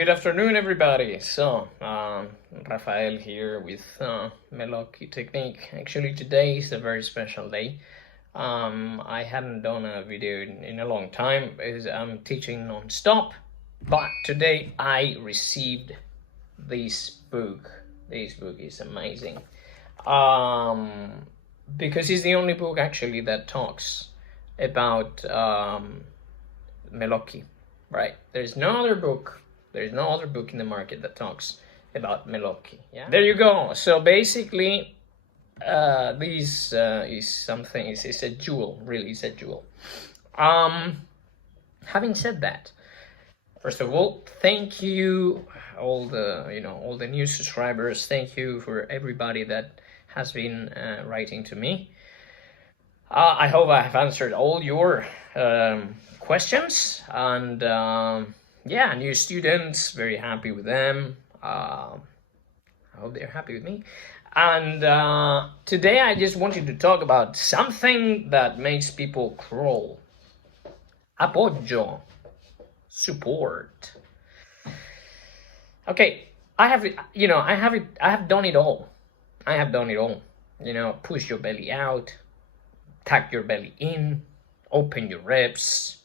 Good afternoon, everybody. So, Rafael here with Meloki technique. Actually, today is a very special day. I hadn't done a video in a long time as I'm teaching non-stop, but today I received this book. This book is amazing because it's the only book actually that talks about Melocchi, right? There's no other book in the market that talks about Melocchi. Yeah, there you go. So basically, this is something. It's a jewel. Really, it's a jewel. Having said that, first of all, thank you all the new subscribers. Thank you for everybody that has been writing to me. I hope I have answered all your questions, and yeah, new students, very happy with them. I hope they're happy with me. And today I just wanted to talk about something that makes people crawl. Appoggio, support. Okay, I have done it all. I have done it all. Push your belly out, tuck your belly in, open your ribs,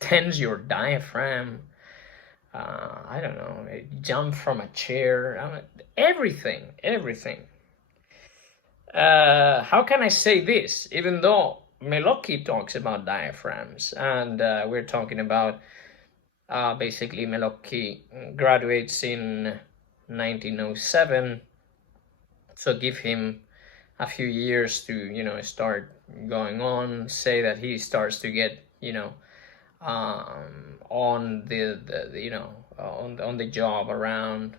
tense your diaphragm, I don't know, jump from a chair, everything. How can I say this? Even though Melocchi talks about diaphragms, and we're talking about basically Melocchi graduates in 1907, so give him a few years to start going on. Say that he starts to get on the job around,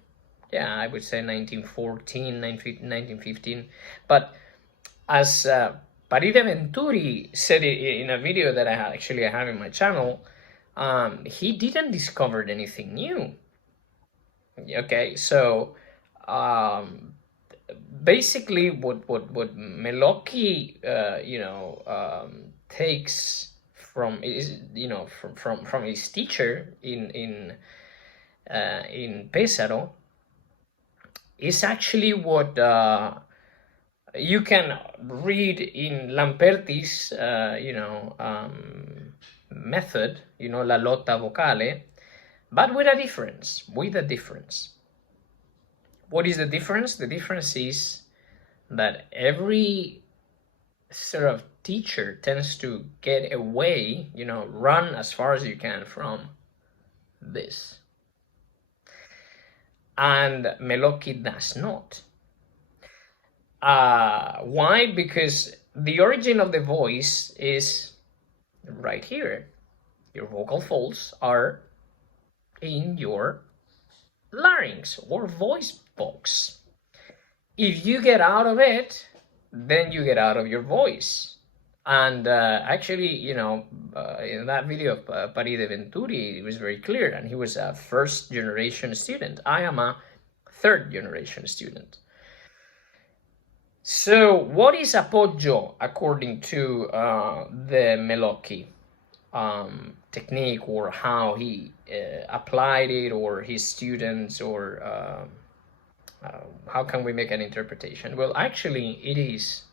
yeah, I would say 1914, 1915. But as Paride Venturi said it in a video that I have in my channel, he didn't discover anything new. Okay, so basically what Melocchi takes from is from his teacher in Pesaro is actually what you can read in Lamperti's method, la lotta vocale, but with a difference. What is the difference? The difference is that every sort of teacher tends to get away, run as far as you can from this. And Melocchi does not. Why? Because the origin of the voice is right here. Your vocal folds are in your larynx or voice box. If you get out of it, then you get out of your voice. And actually, in that video of Paride Venturi, it was very clear, and he was a first-generation student. I am a third-generation student. So what is Appoggio according to the Melocchi technique, or how he applied it, or his students, or how can we make an interpretation? Well, actually, it is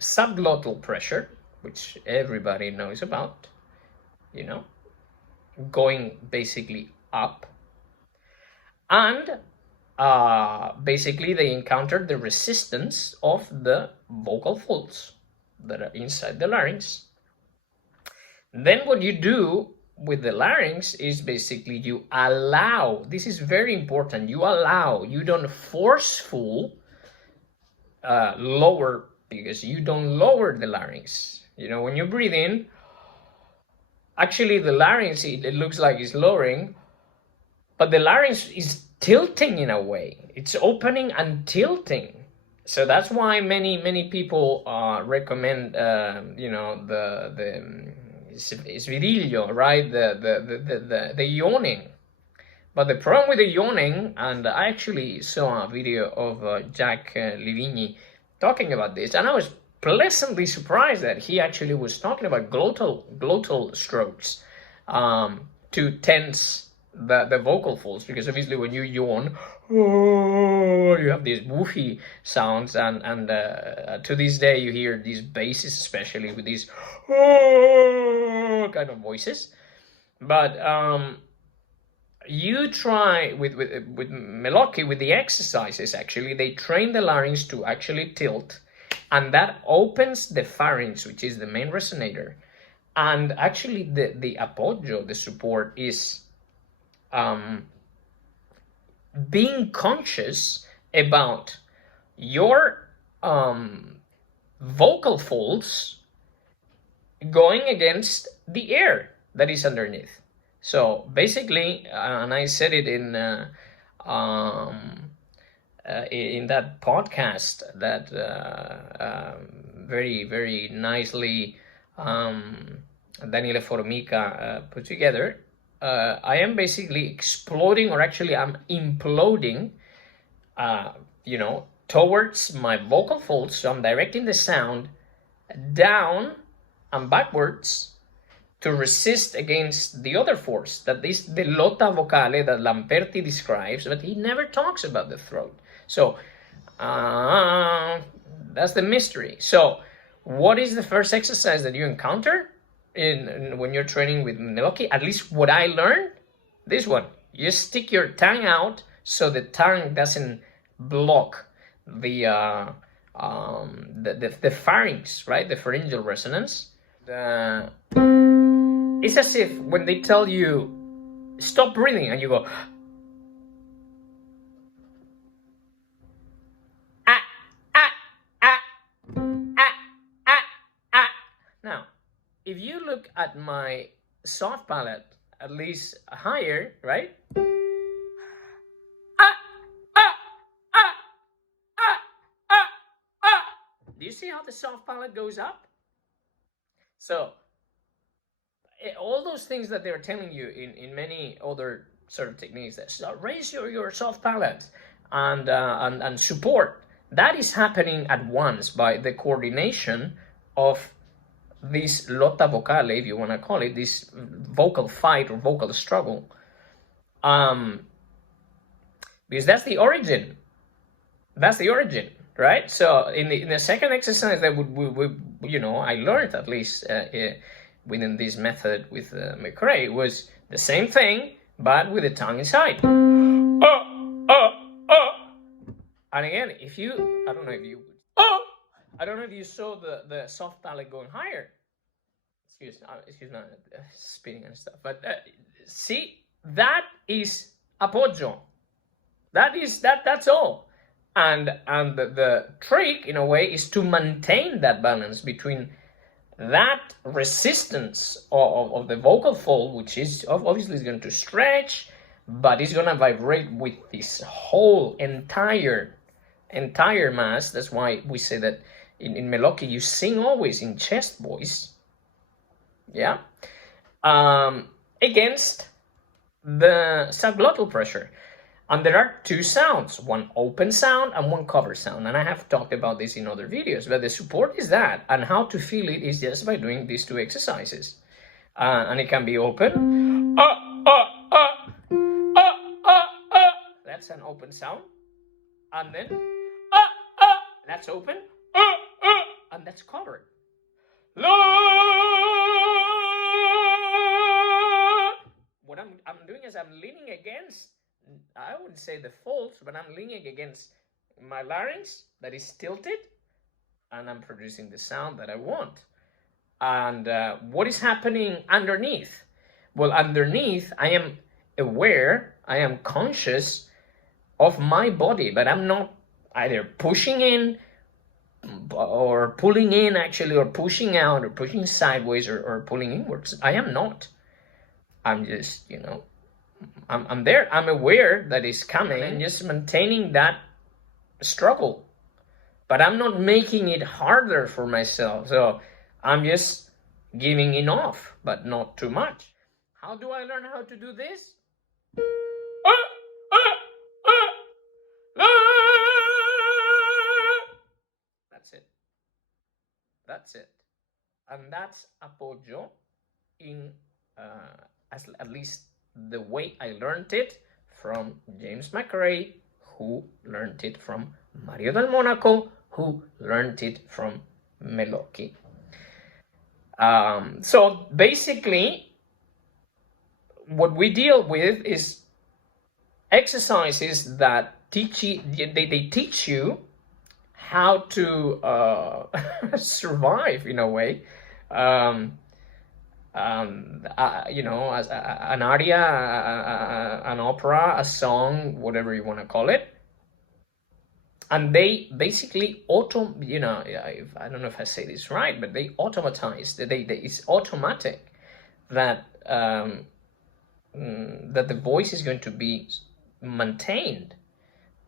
subglottal pressure, which everybody knows about, going basically up. And basically they encountered the resistance of the vocal folds that are inside the larynx. Then what you do with the larynx is basically you allow, this is very important, you don't forceful lower, because you don't lower the larynx. When you breathe in, actually the larynx, it looks like it's lowering, but the larynx is tilting in a way. It's opening and tilting. So that's why many people recommend the svidiglio, right? The yawning. But the problem with the yawning, and I actually saw a video of Jack Livigny talking about this, and I was pleasantly surprised that he actually was talking about glottal strokes. to tense the vocal folds, because obviously when you yawn, oh, you have these woofy sounds, and to this day you hear these basses, especially with these oh, kind of voices. But you try with Melocchi, with the exercises, actually they train the larynx to actually tilt, and that opens the pharynx, which is the main resonator. And actually the appoggio, the support, is being conscious about your vocal folds going against the air that is underneath. So basically, and I said it in that podcast that very, very nicely Daniele Formica put together, I am basically exploding, or actually I'm imploding, towards my vocal folds. So I'm directing the sound down and backwards to resist against the other force, that is the lotta vocale that Lamperti describes, but he never talks about the throat. So that's the mystery. So what is the first exercise that you encounter when you're training with Meloki? At least what I learned, this one. You stick your tongue out so the tongue doesn't block the pharynx, right? The pharyngeal resonance. It's as if when they tell you stop breathing and you go ah ah ah ah ah ah. Now, if you look at my soft palate, at least higher, right? Ah ah ah ah ah ah. Do you see how the soft palate goes up? So all those things that they're telling you in many other sort of techniques, that raise your soft palate and support, that is happening at once by the coordination of this lotta vocale, if you want to call it, this vocal fight or vocal struggle, because that's the origin, right? So in the second exercise that I learned, at least within this method with McCray, was the same thing, but with the tongue inside. And again, I don't know if you saw the soft palate going higher. Excuse me, spinning and stuff. But see, that is appoggio. That's all. And the trick, in a way, is to maintain that balance between that resistance of the vocal fold, which is obviously going to stretch, but it's going to vibrate with this whole entire mass. That's why we say that in Meloki you sing always in chest voice, yeah, against the subglottal pressure. And there are two sounds, one open sound and one cover sound. And I have talked about this in other videos, but the support is that, and how to feel it is just by doing these two exercises. And it can be open. That's an open sound. And then, that's open. And that's covered. What I'm doing is I'm leaning against, I wouldn't say the folds, but I'm leaning against my larynx that is tilted, and I'm producing the sound that I want. And what is happening underneath? Well, underneath, I am aware, I am conscious of my body, but I'm not either pushing in or pulling in, actually, or pushing out, or pushing sideways, or pulling inwards. I am not. I'm just, I'm there. I'm aware that it's coming, and just maintaining that struggle. But I'm not making it harder for myself. So I'm just giving enough, but not too much. How do I learn how to do this? That's it. And that's appoggio in at least the way I learned it from James McCray, who learned it from Mario Del Monaco, who learned it from Melocchi. So basically, what we deal with is exercises that they teach you how to survive in a way. You know, as an aria, an opera, a song, whatever you want to call it. And they basically you know, I don't know if I say this right, but they automatize. It's automatic that that the voice is going to be maintained.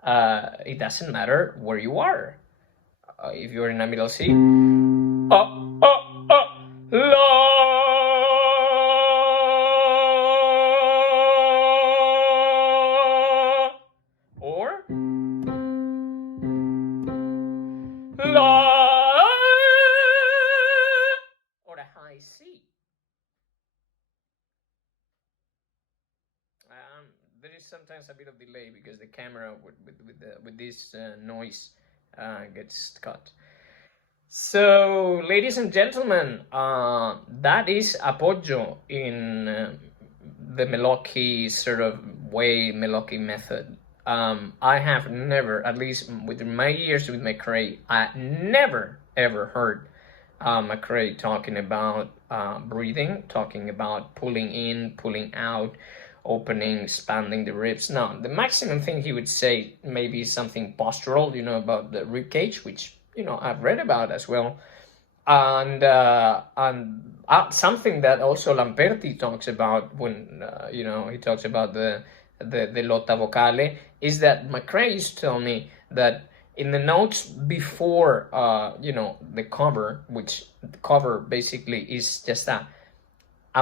It doesn't matter where you are. If you're in a middle C, la. Or la, or a high C. There is sometimes a bit of delay because the camera with this noise gets cut. So, ladies and gentlemen, that is Apoggio in the Melocchi sort of way, Melocchi method. I have never, at least with my years with McCray, I never ever heard McCray talking about breathing, talking about pulling in, pulling out, opening, expanding the ribs. No, the maximum thing he would say maybe something postural, you know, about the rib cage, which, you know, I've read about as well. And something that also Lamperti talks about when, you know, he talks about the lotta vocale, is that McCray used to tell me that in the notes before, you know, the cover, which the cover basically is just a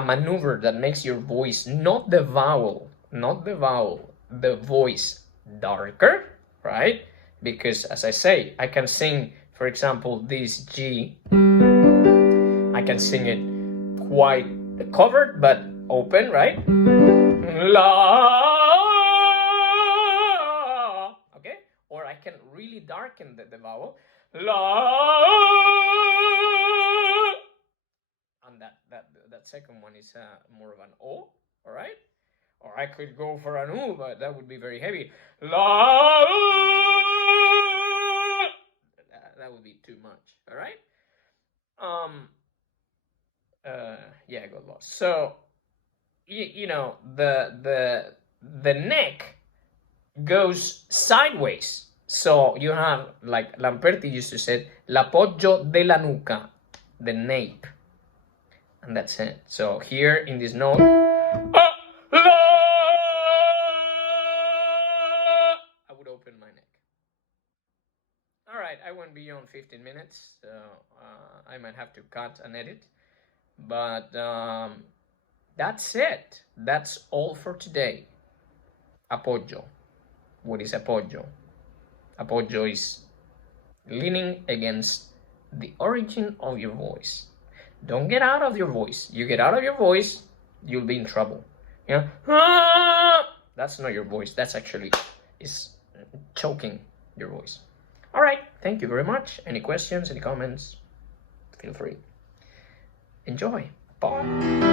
maneuver that makes your voice, not the vowel, the voice darker, right? Because as I say, I can sing, for example, this G, I can sing it quite covered, but open, right? La, okay? Or I can really darken the vowel, la, and that second one is more of an O, all right? Or I could go for an U, but that would be very heavy. La, that would be too much, all right? Yeah, I got lost. So, you know, the neck goes sideways. So you have, like Lamperti used to say, l'appoggio della nuca, the nape. And that's it. So here in this note, I would open my neck. All right, I went beyond 15 minutes, so I might have to cut and edit. But that's it. That's all for today. Appoggio. What is appoggio? Appoggio is leaning against the origin of your voice. Don't get out of your voice. You get out of your voice, you'll be in trouble. You know, that's not your voice. That's actually is choking your voice. All right. Thank you very much. Any questions? Any comments? Feel free. Enjoy. Bye.